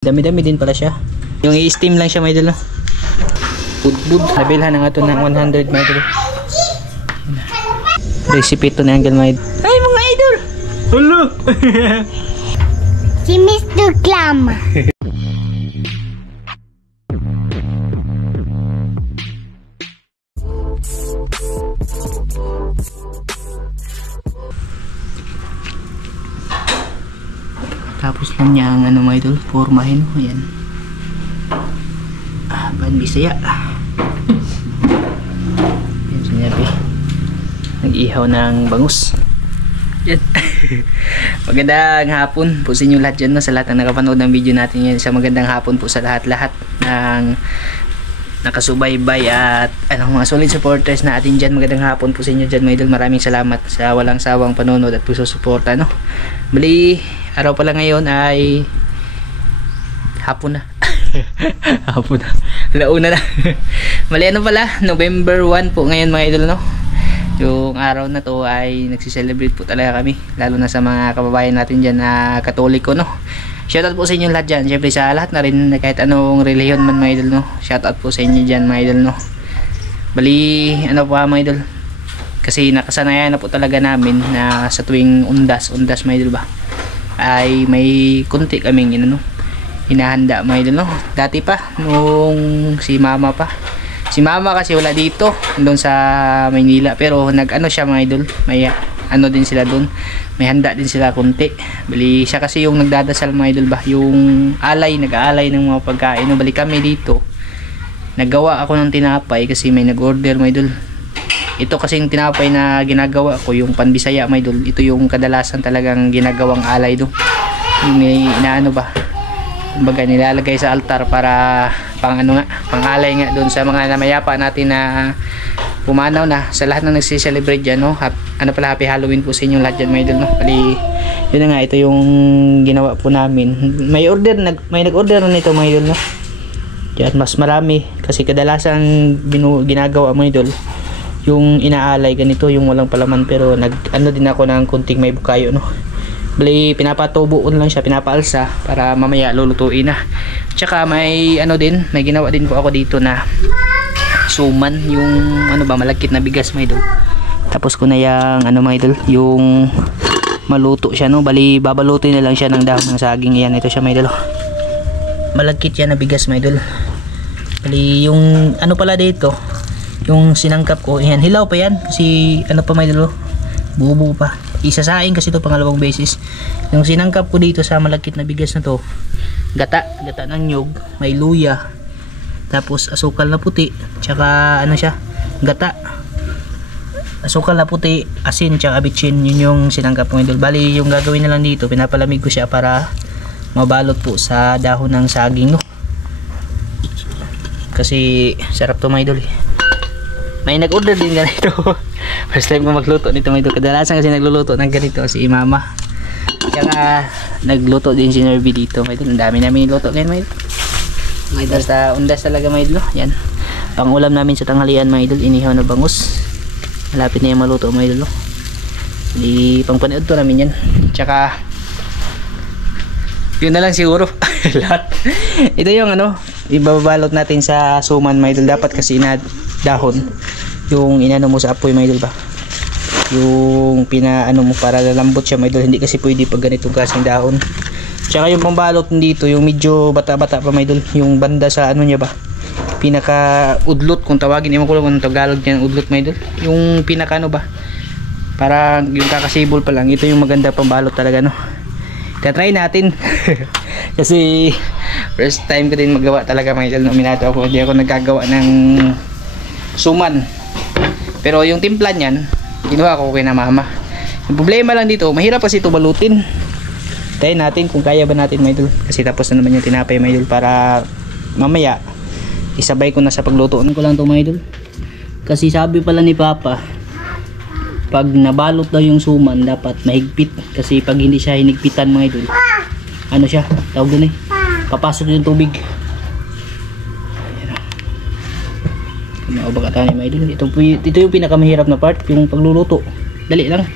Dami-dami din pala siya. Yung i-steam lang siya, mga idol, no? Budbud. Nabilhan na nga ito ng 100, mga idol. Recipe ito na Angel, mga idol. Ay, mga idol! Hello! Si Mr. Clam. Tapos lang niya ang ano, mga idol, formahin. Ayan. Panbisaya. Ayan, sinabi. Nag-ihaw ng bangus. Yan. Magandang hapon po sa inyo lahat dyan, no? Sa lahat ng nakapanood ng video natin yan. Sa magandang hapon po sa lahat-lahat ng nakasubaybay at mga solid supporters na atin dyan. Magandang hapon po sa inyo dyan, mga idol. Maraming salamat sa walang sawang panonood at puso-suporta, no? Bali, araw pala ngayon ay hapon na. Hapon na. Launa na. Mali, ano pala, November 1 po ngayon, mga idol, no? Yung araw na to ay nagsiselebrate po talaga kami, lalo na sa mga kababayan natin dyan na Katoliko, no? Shoutout po sa inyo lahat dyan, syempre sa lahat na rin, kahit anong relihiyon man, mga idol, no? Shoutout po sa inyo dyan, mga idol, no? Bali, ano pa, mga idol, kasi nakasanayan na po talaga namin na sa tuwing undas, mga idol ba, ay may kunti kaming hinahanda, mga idol, no? Dati pa, nung si mama kasi wala dito, doon sa Maynila, pero nag-ano siya, mga idol, may ano din sila doon, may handa din sila kunti. Bali, siya kasi yung nagdadasal, mga idol ba, yung nag-aalay ng mga pagkain, no? Bali kami dito, naggawa ako ng tinapay kasi may nag-order, mga idol. Ito kasi yung tinapay na ginagawa ko, yung panbisaya, mga idol, ito yung kadalasan talagang ginagawang alay doon, yung may inaano ba, kumbaga nilalagay sa altar para pangalay nga doon sa mga namayapa natin na pumanaw na, sa lahat na nagsiselebrate dyan, no? Happy Halloween po sa inyo lahat dyan, mga idol, no? Bali, yun na nga, ito yung ginawa po namin. May nag-order na nito, mga idol, no? Diyan, mas marami kasi kadalasan ginagawa, mga idol, yung inaalay ganito, yung walang palaman, pero din ako ng kunting may bukayo, no? Bali, pinapatubuon lang siya, pinapaalsa para mamaya lulutuin na. Tsaka may may ginawa din po ako dito na suman, yung malagkit na bigas, mga idol. Tapos ko na yung mga idol, yung maluto siya, no? Bali, babalutin na lang siya ng dahon ng saging. Ayan, ito siya, mga idol. Malagkit yan na bigas, mga idol. Bali, yung pala dito, yung sinangkap ko, ayan, hilaw pa yan kasi pa, mga idol, bubo pa. Isasaing kasi ito pangalawang beses. Yung sinangkap ko dito sa malagkit na bigas na to, gata ng nyug, may luya, tapos asukal na puti, tsaka gata, asukal na puti, asin, tsaka bitchin. Yun yung sinangkap ko, idol. Bali, yung gagawin na lang dito, pinapalamig ko siya para mabalot po sa dahon ng saging, no? Kasi sarap to, mga idol. May nag-order din ganito. First time ko magluto nito, mga idol. Kadalasan kasi nagluluto ng ganito si mama. Kaya nagluto din si Nervy dito, mga idol. Ang dami namin niluto ngayon, mga idol. Mga idol, sa undas talaga, mga idol. Yan, pang ulam namin sa tanghalian, mga idol. Inihaw na bangus. Malapit na yung maluto, mga idol. Pang panood to namin yan. Tsaka yun na lang siguro. Lahat. Ito yung ibabalot natin sa suman, mga idol. Dapat kasi dahon yung inano mo sa apoy, mga idol ba, yung mo para lalambot siya, mga idol. Hindi kasi pwede pag ganitong klaseng dahon. Tsaka yung pambalot dito, yung medyo bata-bata pa, mga idol, yung banda sa niya ba, pinaka udlot kung tawagin, ewan ko lang kung Tagalog yan, udlot, mga idol, yung pinaka ba, para yung kakasibol pa lang. Ito yung maganda pambalot talaga, no? Try natin. Kasi first time ko din magawa talaga, mga idol. Nominado ako, hindi ako nagagawa ng suman, pero yung timpla niyan ginawa ko kay na mama. Yung problema lang dito, mahirap kasi ito balutin. Tayo natin kung kaya ba natin, mga idol, kasi tapos na naman yung tinapay, mga idol, para mamaya isabay ko na sa pagluto. Ko lang to, mga idol, kasi sabi pala ni papa, pag nabalot daw yung suman dapat mahigpit, kasi pag hindi siya hinigpitan, mga idol, siya tawag dun papasok yung tubig. Baka mga idol, ito yung pinakamahirap na part, yung pagluluto. Dali lang,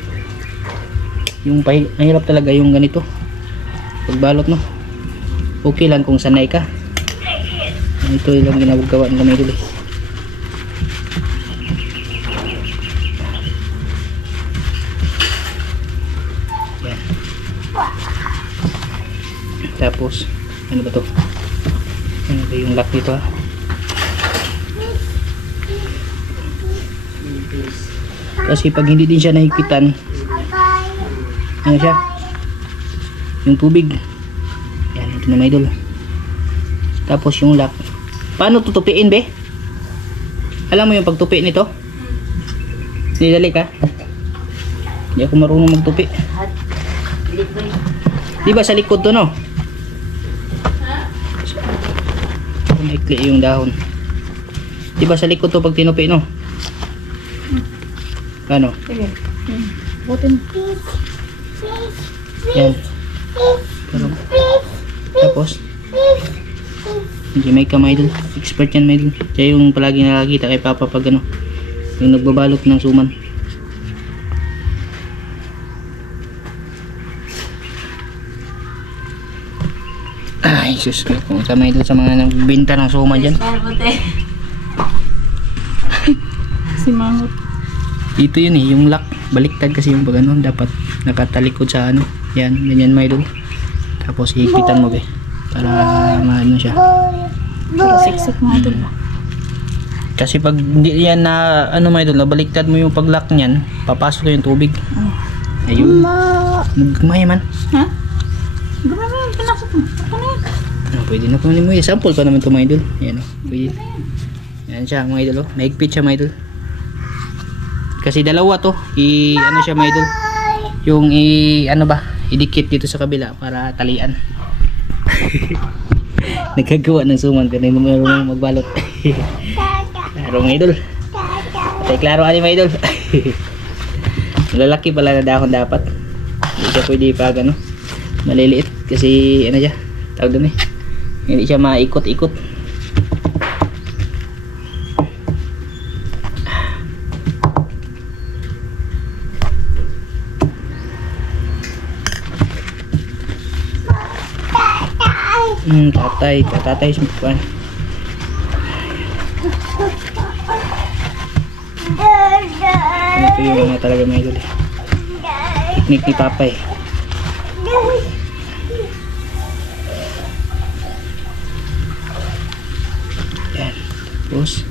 yung mahirap talaga yung ganito, pagbalot, no? okay lang kung sanay ka. Ito lang ginagawa ng mga idol eh. Yan. Tapos ano ba to? Ano ba yung lock dito ha? Kasi pag hindi din siya nahigpitan, ano siya? Yung tubig. Yan, ito na mga idol. Tapos yung lock. Paano tutupiin be? Alam mo yung pagtupi nito? Nidali ka? Hindi ako marunong magtupi. Di ba sa likod to no? Maikli yung dahon. Di ba sa likod to pag tinupi no? Ano? Sige. Butin. Yan. Pero, tapos hindi may kamay idol. Expert yan may idol. Siya yung palagi nakakita kay Papa pag ano, yung nagbabalot ng suman. Ay sus, kung sama idol sa mga nagbinta ng suman dyan. Si Mangot. Dito yun eh, yung lock. Baliktad kasi yung pag ano, dapat nakatalikod sa ano. Yan, ganyan may idol. Tapos hihipitan mo be. Para maano siya. Siksik mga idol. Kasi pag hindi yan na ano may idol, nabaliktad mo yung pag-lock niyan, papasok yung tubig. Ayun. Gumaya man. Ha? Gumaya mo yung pinasok mo. Ako na yun. Ano, pwede na kunin mo. Sample pa naman ito mga idol. Ayan o. Pwede. Yan siya mga idol o. Mahigpit siya mga idol. Kasi dalawa to. Ano siya mga idol. Yung ano ba? Idikit dito sa kabila para talian. Nagkagawa ng suman kasi hindi mo marunong magbalot. Klaro mga idol. Patay klaro ani mga idol. Lalaki pala na dahon dapat. Hindi siya pwede pag ano, maliliit kasi ano siya, tawag doon eh, hindi siya maikot-ikot. Tatay simpuan. Ito yung mga talaga mga idol. Technique ni Papa eh. Yan. Tapos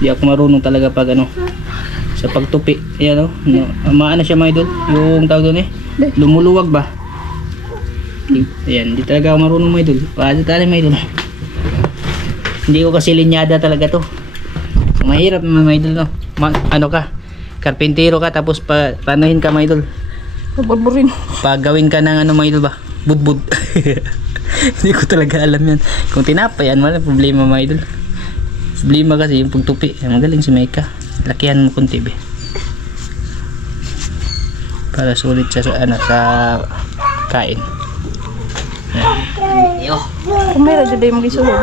di ako marunong talaga pag ano, sa pagtupi. Ayan o. Maano siya mga idol. Yung tawag doon eh, lumuluwag ba? Ayan. Di talaga ako marunong mga idol. Paano tayo mga idol? Hindi ko kasi linyada talaga to. So, mahirap naman mga idol no. Ano ka? Karpintero ka tapos panuhin ka mga idol. Burburin. Pagawin ka ng ano mga idol ba? Budbud. Hindi ko talaga alam yan. Kung tinapay yan, wala problema mga idol. Problema kasi yung pagtupi. Magaling si Maika. Lakihan mo kunti be. Para sulit siya sa ano, sa kain. Kumera dyan yung magisulog.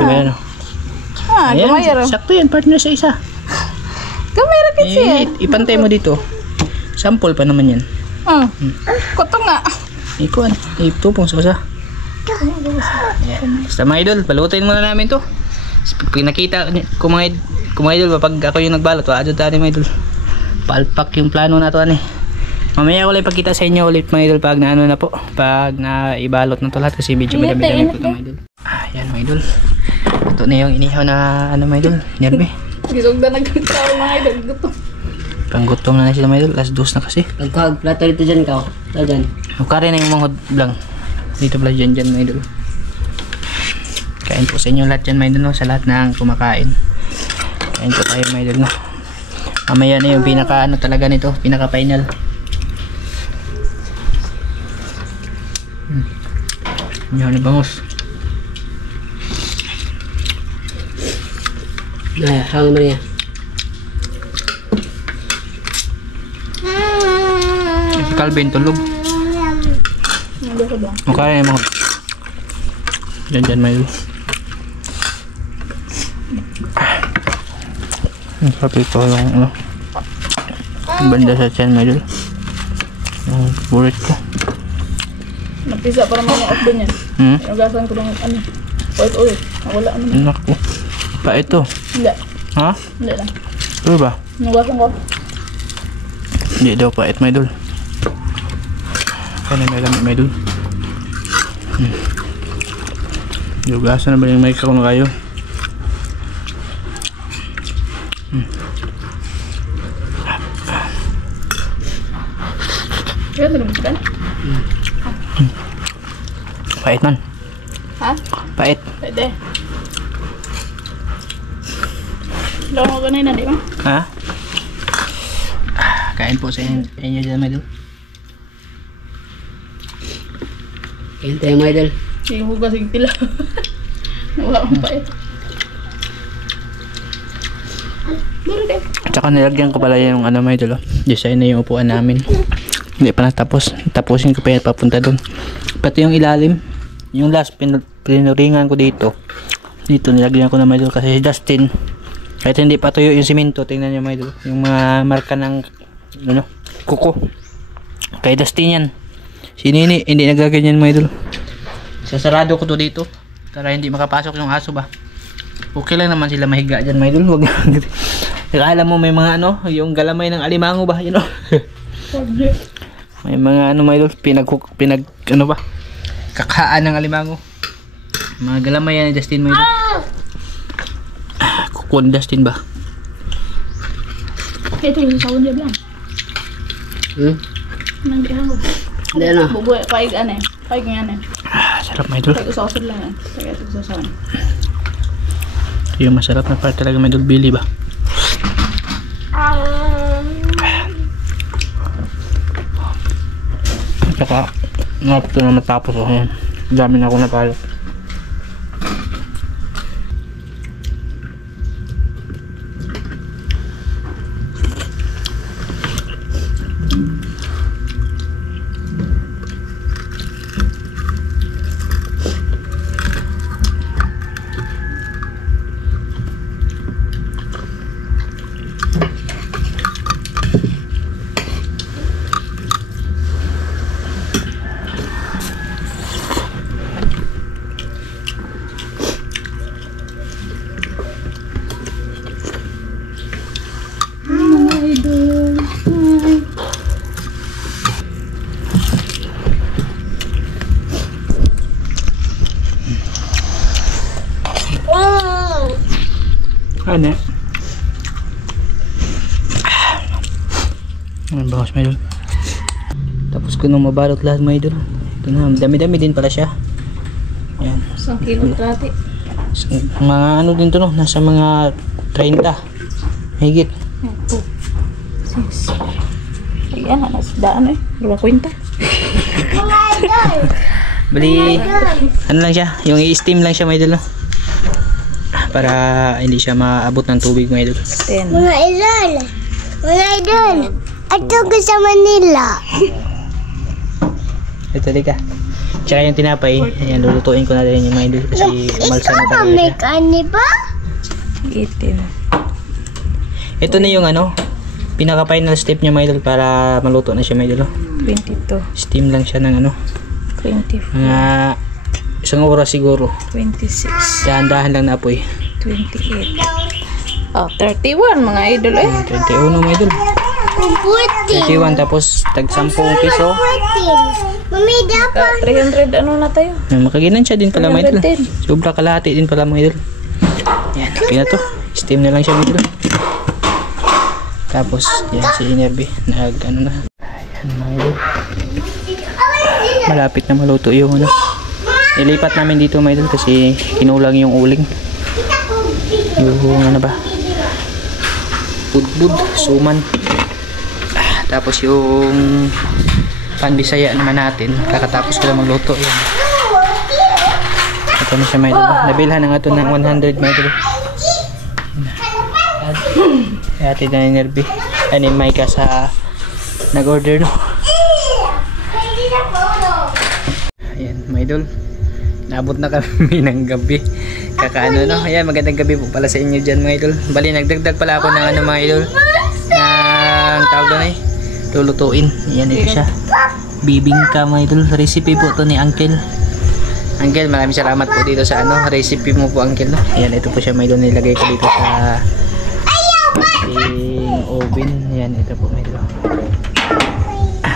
Ayan. Ayan, Kumera. sakto yan, partner sa isa. Kumera kasi yan. Ipantay mo dito. Sample pa naman yan. Kuto nga. Ikuan, itupong sa isa. Basta mga idol, balutin muna namin to. Pag nakita ko mga idol, pag ako yung nagbalot, waadyo tayo mga idol. Palpak yung plano na to ani. Mamaya ko lang ipagkita sa inyo ulit mga idol pag naano na po, pag naibalot na to lahat kasi medyo madami po mga idol. Yan mga idol. Ito na yung inihaw na ano mga idol, nerbe. Gisog na nagkakaw mga idol. Gutom. Panggutom na sila mga idol, last dose na kasi. Pagkag plato dito dyan ka. Dyan. Ukari na yung mga blang. Dito pala dyan mga idol. Kain po sa inyo lahat dyan mga idol no, sa lahat ng kumakain. Kain po tayo mga idol no. Mamaya na yung pinaka ano talaga nito, pinaka final. Yan na bangos. Ay, hang Maria. Si Calvin tulog. Mukha na yung mga dyan may sarap ito yung ano, banda sa tiyan may Bulit ko. Napisa para mga off doon yan. Inugasan ko ng ano. Ulit. Wala naman. Naku. Pa ito. Hindi. Ha? Hindi lang. Ito ba? Inugasan ko. Hindi daw pait, may idol. Kaya may lamit, may idol. Yugasan na ba yung mic ako na kayo? Kaya ito naman sila. Pait man. Ha? Pait. Pwede. Lawan ko ganun na, di ba? Ha? Kain po sa inyo dyan, may idol. Kain tayo mga idol. Sige, hugas yung tila. Nawala akong pait. Duro din. Tsaka nilagyan ko pala yung ano, may idol. Design na yung upuan namin. Hindi pa natapos. Tapusin ko pa yan papunta doon. Pati yung ilalim. Yung last pinuringan ko dito. Dito nilagyan ko na may idol kasi Dustin. Kahit hindi pa tuyo yung simento, tingnan nyo may idol. Yung mga marka ng ano, kuko. Kay Dustin yan. Si Nini, hindi nagaganyan may idol. Sasarado ko to dito para hindi makapasok yung aso ba. Okay lang naman sila mahiga dyan may idol. Huwag akala mo may mga ano, yung galamay ng alimango ba, you know. May mga ano may idol, pinag ano ba, kakaan ng alimango. Mga galamay yan ni Dustin may idol. Kukun Dustin ba? Ito yung sawon niya lang. Nandihan ko. Hindi ano. Bubuhay, paig ano eh. Paig nga ano eh. Sarap may idol. Paig usasod lang yan. Paig usasod. Ito yung masarap na part talaga may idol, Billy ba? Saka ito na matapos ako yan. Dami na ako napalok. Ano? Ang bangas may idol. Tapos ko nang mabalot lahat may idol. Ito na, dami-dami din pala siya. Yan. 1 kilo trati. Mga ano din to no, nasa mga 30. Higit. Ito. 6. Ayan, nasa daan eh. 2 kwinta. Bali, ano lang siya, yung i-steam lang siya may idol no. Para hindi siya maabot ng tubig mga idol. 10. Mga idol, ato ko sa Manila. Ito ka. Tsaka yung tinapay, ayan, lulutuin ko na rin yung mga idol kasi umalsa na talaga May siya. kani ba? 18. Ito na yung ano, pinaka final step niya mga idol para maluto na siya mga idol. 22. Steam lang siya ng ano, 24. mga isang oras siguro. 26. Dahan-dahan lang na apoy. 28. Oh, 31 mga idol eh. 21 mga idol. Puputin. 21 tapos tag 10 piso. Mami, dapat. 300 ano na tayo? Makaginan siya din pala mga idol. 310. Sobra kalahati din pala mga idol. Yan, okay na to. Steam na lang siya mga idol. Tapos, yan si Inerby. Nag ano na. Ayan mga idol. Malapit na maluto yung ano. Ilipat namin dito mga idol kasi kinulang yung uling. Yung ano ba? Budbud, suman. Tapos yung panbisaya naman natin. Kakatapos ko lang magluto. Yan. Ito na siya mga idol. Nabilhan na nga ito ng 100 mga idol. Ate na ni Nerby. Ani Maika sa nag-order no. Ayan mga idol. Naabot na kami ng gabi. Kakaano no. Ayan, magandang gabi po pala sa inyo dyan mga idol. Bali, nagdagdag pala ako ng ano mga idol. Ng tawag doon lulutuin. Yan, ito siya. Bibingka mga idol. Recipe po to ni Uncle. Uncle, maraming salamat po dito sa ano, recipe mo po Uncle. No? Yan, ito po siya mga idol. Nilagay ko dito sa ating oven. Yan, ito po mga idol.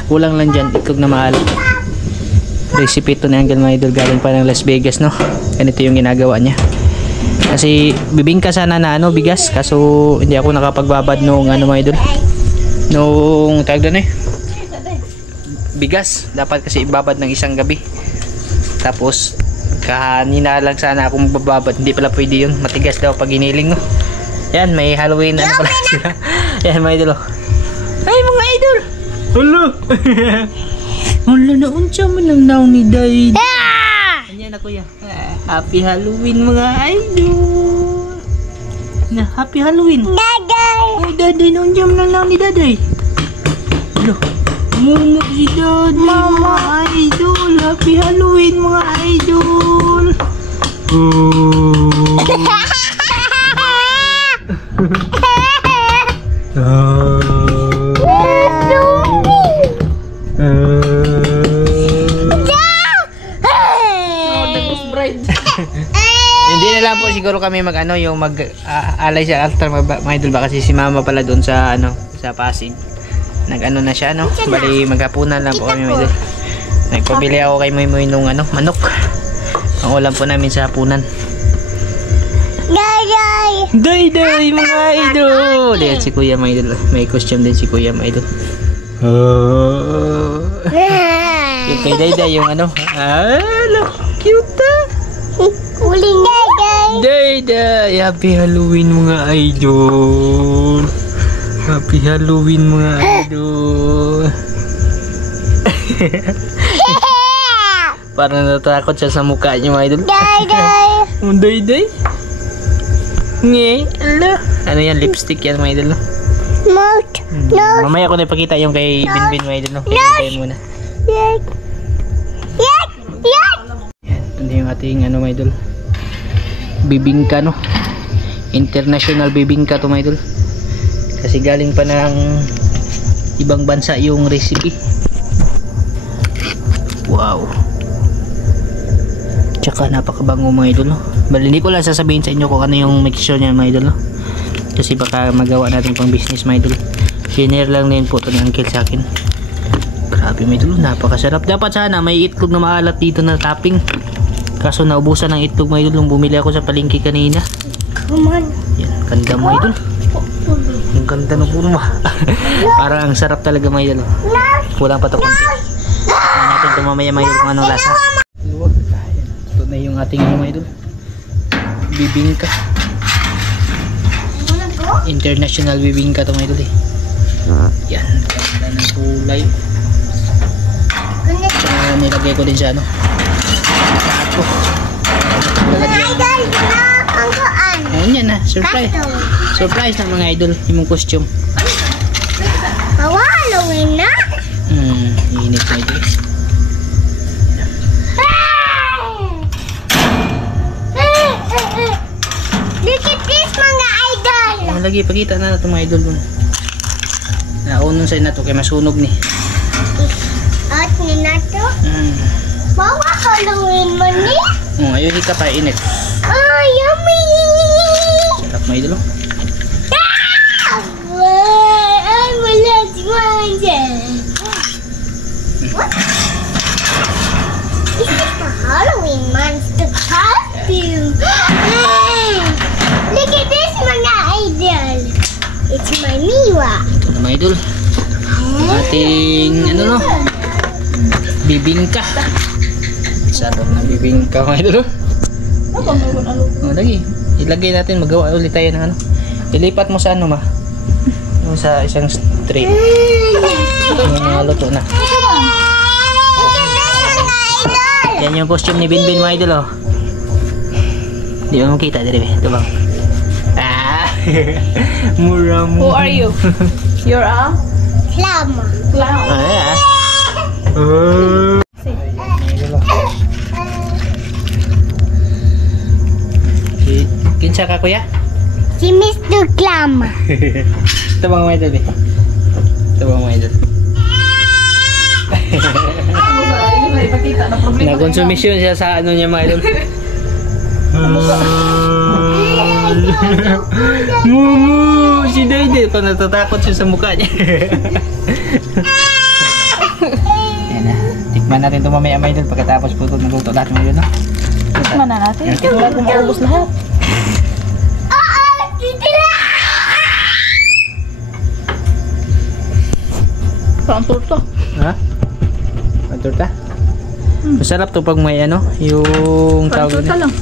Kulang lang dyan, itlog na maalat. Recipe to ni Uncle mga idol. Galing pa ng Las Vegas, no? Ganito yung ginagawa niya. Kasi bibingka sana na ano, bigas. Kaso hindi ako nakapagbabad nung ano mga idol. Nung tawag doon bigas. Dapat kasi ibabad ng isang gabi. Tapos kanina lang sana ako magbababad. Hindi pala pwede yun. Matigas daw pag hiniling, no? Yan, may Halloween ano pala sila. Yan mga idol. Ay mga idol. Hello. Wala na unsa man ang naon ni Day. Yan na kuya. Happy Halloween mga idol. Na, Happy Halloween. Daday. Ay, Daday, naon jam na lang ni Daday. Hello. Mumu si Daday, mga idol. Happy Halloween mga idol. Hindi na lang po siguro kami mag-ano yung mag-alay sa altar mga idol ba kasi si mama pala doon sa ano sa Pasig. Nag-ano na siya no. Bali maghapunan lang po kami mga idol. Nagpabili ako kay Moy nung ano manok. Ang ulam po namin sa hapunan. Day mga idol. Yan si Kuya mga idol. May costume din si Kuya mga idol. Yung kay Day yung ano. Cute Uling Daday. Day, Happy Halloween mga idol. Happy Halloween mga idol. Parang natakot siya sa mukha niya mga idol. Daday. Day. Nge, ala. Ano yan, lipstick yan mga idol no? Mouth. Nose. Mamaya ko na ipakita yung kay Binbin mga idol no? Kaya muna. Yak. Yan, ito yung ating ano mga idol. Bibingka no. International bibingka to mga idol. Kasi galing pa ng ibang bansa yung recipe. Wow. Tsaka napakabango mga idol no. Bali hindi ko lang sasabihin sa inyo kung ano yung mixture niya mga idol no. Kasi baka magawa natin pang business mga idol. Share lang din po ito ni Uncle sa akin. Grabe mga idol, napakasarap. Dapat sana may itlog na maalat dito na topping. Kaso naubusan ng itlog mga idol nung bumili ako sa palengke kanina. Yan, ganda mga idol. Ang ganda ng purma. Parang ang sarap talaga mga idol. Kulang pa ito konti. Tignan natin ito mamaya mga idol kung anong lasa. Ito na yung ating mga idol. Bibingka. International bibingka ito mga idol eh. Yan, ganda ng kulay. Tsaka nilagay ko din siya ano. Tapo. Ayun yan na, surprise. Surprise na mga idol, yung costume. Halloween na. Init na idol. Look at this mga idol. Lagi, pakita na ito mga idol. Naunon sa'yo na ito, kaya masunog ni. At ni na to. Bawa Halloween mo ni. Ayun, hika pa, init. Oh, yummy. Sarap mga idol. Ay, wala si Manja. What? Is this the Halloween monster costume? Look at this mga idol. It's my Miwa. Ito na mga idol. Ating, ano no? Bibingka. Sarap na bibingka mga idol. Lagi. Ilagay natin, magawa ulit tayo ng ano. Ilipat mo sa ano ma? Yung sa isang tray. Yung mga luto na. Yan yung costume ni Binbin mga idol oh. Di ba makita dali ba? Ito bang? Mura mo. Who are you? You're a Flama. clown. Kinsa ka kuya? Si Mr. Klama. Ito bang mga idol eh? Ito bang mga idol? na ipakita na problema. Nakonsumisyon siya sa ano niya mga idol. Mumu! Si Dayday pa natatakot siya sa mukha niya. Yan na. Tikman natin ito mamaya mga idol pagkatapos po ito nagluto lahat mga idol. No? Tikman na natin. Bago maubos lahat. Parang torta. Ha? Ang torta? Masarap to pag may ano, yung Parang tawag torta niya. lang.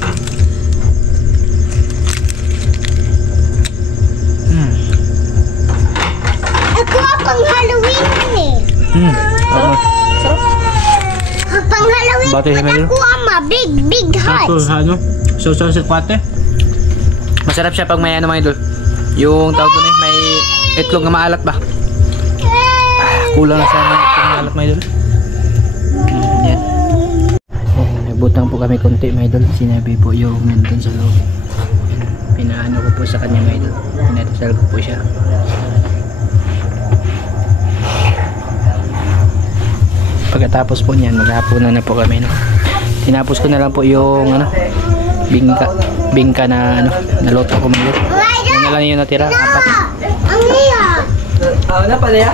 Ako pang Halloween eh. Sarap. Pang Halloween Bate, pa Himel. ako ama. Big hearts. Ano? So sa kwate. Masarap siya pag may ano mga idol. Yung tawag doon may itlog na maalat ba? Kulang na sana itong maalat mga idol. Yan. Nagbutang po kami konti mga idol. Sinabi po yung nandun sa loob. Pinaano ko po sa kanya mga idol. Pinadasal ko po siya. Pagkatapos po niyan, maghapunan na po kami, no. Tinapos ko na lang po yung ano, bingka na ano, naluto ko mga idol. Yan na lang yung natira, 4. Ang iya. Na pala ya?